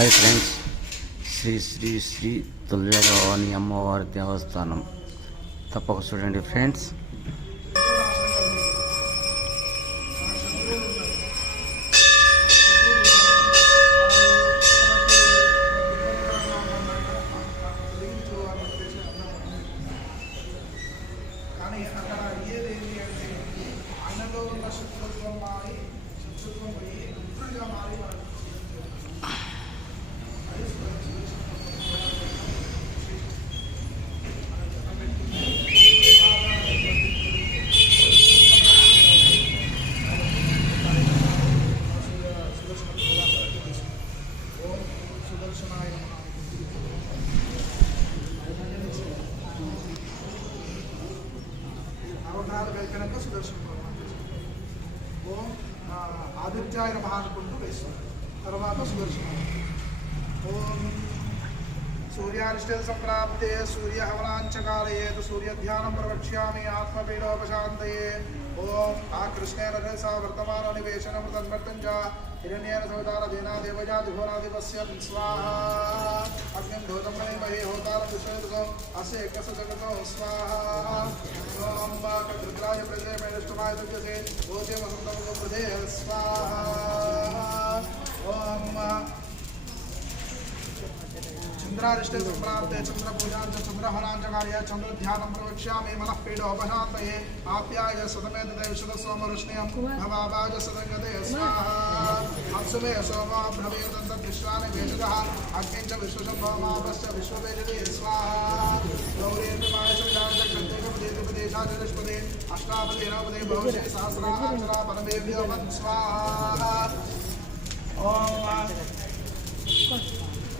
Hi friends. Shri Shri Shri Tulyabhavani అమ్మవారి దేవస్థానం. తప్పక చూడండి ఫ్రెండ్స్. కనుక సుదర్శన పరమాత్మ ఓం ఆ, ఆదిత్యాయ నమః అనుకుంటూ వేస్తారు. తర్వాత సుదర్శన ఓం. సూర్యానిష్ట సంప్రాప్తే సూర్య హవనాంచకాలయేత్ సూర్య ధ్యానం ప్రవక్ష్యామి ఆత్మపీడోపశాంతయే ఓం ఆ కృష్ణేన రసా వర్తమాన నివేశనం తన్మర్తం చ హిరణ్యేన సవితార దేనా దేవజాతి ఘోరాధిపస్య స్వాహా. అగ్నిం ధోతం మహే హోతారం విశ్వతో అస్య యజ్ఞస్య జగతో चंद्रारिष्टे संप्राप्ते चंद्रपूजाञ्च चंद्रहराञ्च कार्य चन्द्रध्यानं प्रवक्ष्यामि मनःपीडोपशान्तये आप्याय सदमे ददे भवाभाज सदङ्गते स्वाहा हंसुमे सोमा ब्रवेदन्तविश्वानि वेदितः अग्निञ्च विश्वशम्भोमापश्च विश्ववेदिते स्वाहा अष्टापदे नवपदे भविष्ये सहस्राः अक्षरा परमेभ्यो स्वाहा ओम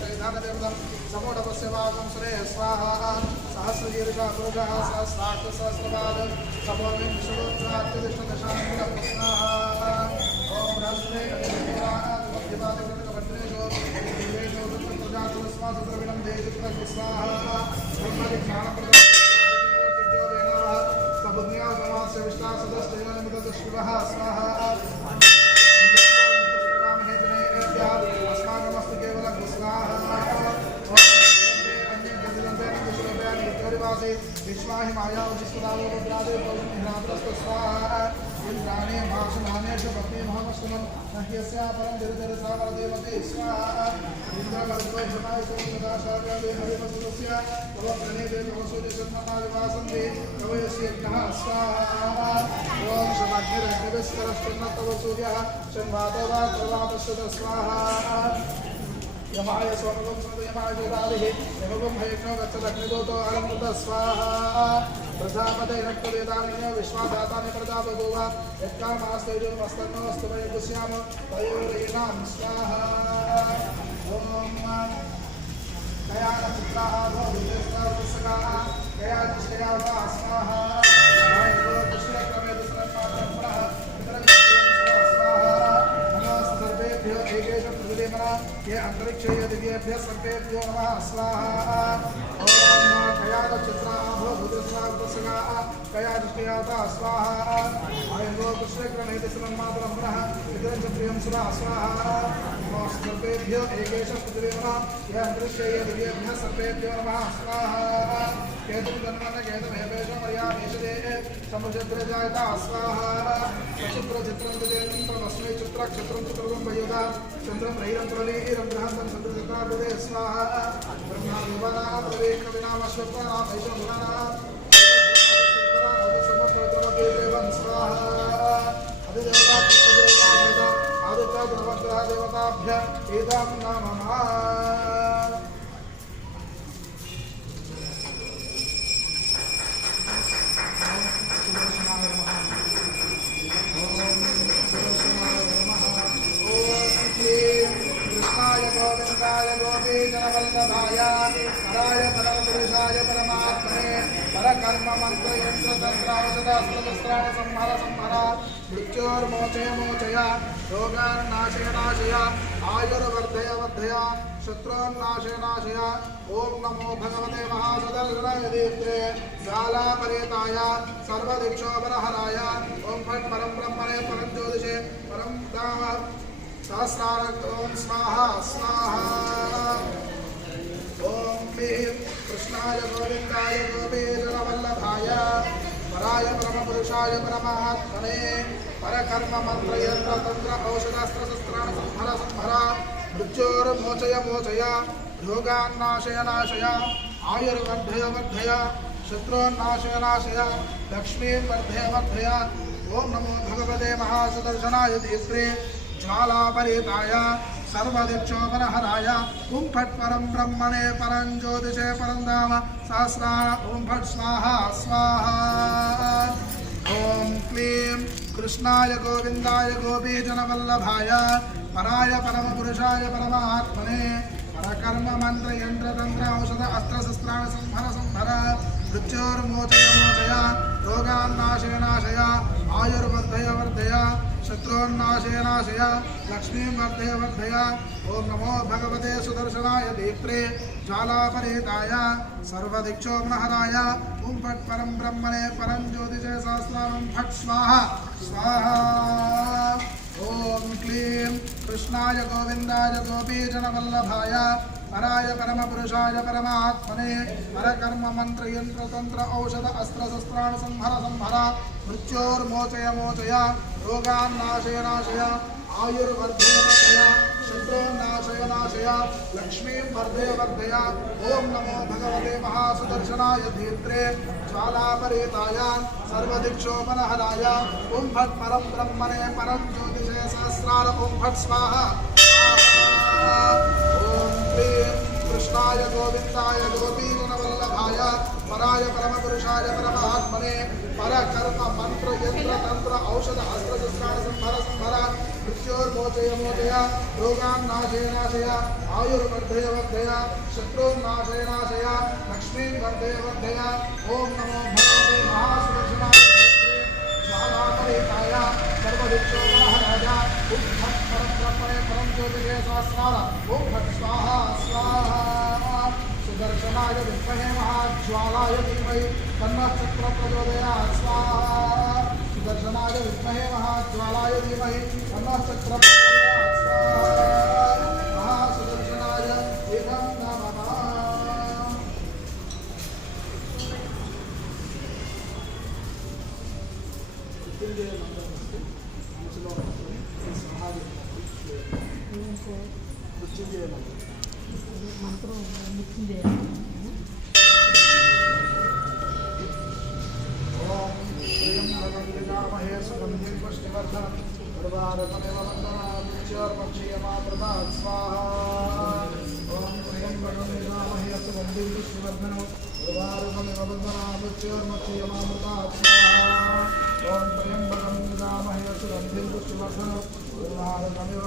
నేతాగం సజన్వదే స్వాహా శోనా సహస్రాక్ష సహస్రపాద ఓం దేశుత్వ विश्वाहि माया विश्वदावो रुद्रादे पौरुमिहरात्रस्तु स्वाहा इन्द्राणे भासमाने च पत्नी महामस्तुमन् न ह्यस्या परं जरजरसा वरदेवते स्वाहा इन्द्रवर्तो जनायसो सदाचार्यादे हरिवसुतस्य तव प्रणेते तव सूर्यचन्द्रमादिवासन्ते तव यस्यज्ञः स्वाहा ॐ शमग्निरग्निविस्तरस्तन्न तव सूर्यः शन्वातो वा प्रभापश्यत स्वाहा యమాయ సోమగం యమాయ దేవాదిహి యమగం హయజ్ఞో గచ్చదగ్నిదోతో ఆరంభత స్వాహా ప్రజాపతే రక్తవేదాన్యో విశ్వాదాతాన్ని ప్రజాపగోవ యత్కామాస్తైర్యమస్తన్నోస్తు వయం పుష్యామ తయోరీణాం స్వాహా. ये अन्तरिक्षे दिव्येभ्यः सर्वेभ्यो नमः स्वाहा ॐ కయా దృష్టియాత స్వాహ. ఆయందో కృష్ణగ్రహణైతశమన్మాతర పునః ఇతరం చ ప్రియం సుర స్వాహ. సర్వేభ్యో ఏకేష పృథివేమ యేభ్యశ్చయ దివ్యేభ్య సర్వేభ్యో నమ. స్వాహ. కేతుం జన్మన కేతమేష మర్యాదేశదే సముద్రజాయత స్వాహ. చిత్ర చిత్రం తస్మై చిత్ర క్షత్రం చిత్రం వయోధ చంద్రం రైరం ప్రలీరం గ్రహంతం చంద్రచక్రాదే స్వాహ. బ్రహ్మ వివరా ప్రవేక్ష వినామ శ్వత్ర వైశ్వరానా गुणानाम् देवताभ्य। एदां नमः कृष्णाय गोविन्दाय गोपी गोपीजनवल्लभाय पराय परमपुरुषाय परमात्मने परकर्म मन्त्रयन्त्रतन्त्रावशदास्त्रशस्त्राणि संहर संहर मृत्योर्मोचय मोचय रोगान्नाशय नाशय आयुर्वर्धय वर्धय शत्रून्नाशय नाशय ॐ नमो भगवते महासुदर्शनाय दीप्त्रे ज्वालापरेताय सर्वदिक्षोपरहराय ॐ फट् परं ब्रह्मणे परं ज्योतिषे परं दाम सहस्रारक्त स्वाहा। स्वाहा क्लीं कृष्णाय गोविन्दाय गोपीजनवल्लभाय, पराय परमपुरुषाय परमात्मने परकर्म मन्त्रयन्त्रतन्त्र औषधास्त्रशस्त्राणि संहर संहर मृत्योर्मोचय मोचय रोगान्नाशय नाशय आयुर्वर्धय वर्धय शत्रून्नाशय नाशय लक्ष्मीं वर्धय वर्धय ॐ नमो भगवते महासुदर्शनाय दीप्त्रे ज्वालापरीताय सर्वदिक्षोपरहराय ॐ फट् परं ब्रह्मणे परं ज्योतिषे परं धाम सहस्रा ॐ फट् स्वाहा स्वाहा ॐ क्लीं कृष्णाय गोविन्दाय गोपीजनवल्लभाय पराय परमपुरुषाय परमात्मने परकर्म मन्त्र यन्त्रतन्त्र औषध अस्त्रशस्त्राणि संहर संहर मृत्योर्मोचय मोचय रोगान्नाशय नाशय आयुर्वर्धय वर्धय शत्रून्नाशय नाशय लक्ष्मीं वर्धय वर्धय ॐ नमो भगवते सुदर्शनाय दीप्त्रे ज्वालापरीताय, सर्वदिक्षोपनहराय। ॐ फट् परं ब्रह्मणे परं ज्योतिषे सहस्रानं फट् स्वाहा। स्वाहा। ॐ क्लीं कृष्णाय गोविन्दाय गोपीजनवल्लभाय। पराय परम परमपुरुषाय परमात्मने परकर्म मन्त्रयन्त्रतन्त्र औषध अस्त्रशस्त्राणि संहर संहर, मृत्योर्मोचय मोचय रोगान्नाशय नाशय आयुर्वर्धय वर्धय शत्रून्नाशय नाशय लक्ष्मीं वर्धय वर्धय ॐ नमो भगवते महासुदर्शनाय धीत्रे, ज्वालापरीताय, सर्वदिक्षोपनहराय ॐ फट् परं ब्रह्मणे परं ज्योतिषे सहस्रार ॐ फट् स्वाहा। कृष्णाय गोविन्दाय गोपीजनवल्लभाय पराय परमपुरुषाय परमात्मने परकर्म मन्त्र यन्त्र तन्त्र औषध अस्त्रशस्त्राणि संहर संहर मृत्योर्मोचय मोचय रोगान्नाशय नाशय आयुर्वर्धय वर्धय शत्रून्नाशय नाशय लक्ष्मीं वर्धय वर्धय ॐ नमो भगवते महासुदर्शनाय ज्वालापरीताय सर्वदिक्षोपरहराय ॐ फट् परं ब्रह्मणे परं ज्योतिषे सहस्रार ॐ फट् स्वाहा स्वाहा सुदर्शनाय विद्महे महाज्वालाय धीमहि तन्नः चक्र प्रचोदयात् स्वाहा सुदर्शनाय विद्महे महाज्वालाय धीमहि तन्नः चक्र प्रचोदयात् स्वाहा ತಿರುಗಿದ ನಂತರ ಮುಚ್ಚಲು ಸಹಾಯ ಮೃತ್ಯುಂಜಯ ಮಂತ್ರ ಮೃತ್ಯುಂಜಯ महे सुगंधिं स्वाहा సుగంధిం పుష్టివర్ధనం ఉర్వారకమివ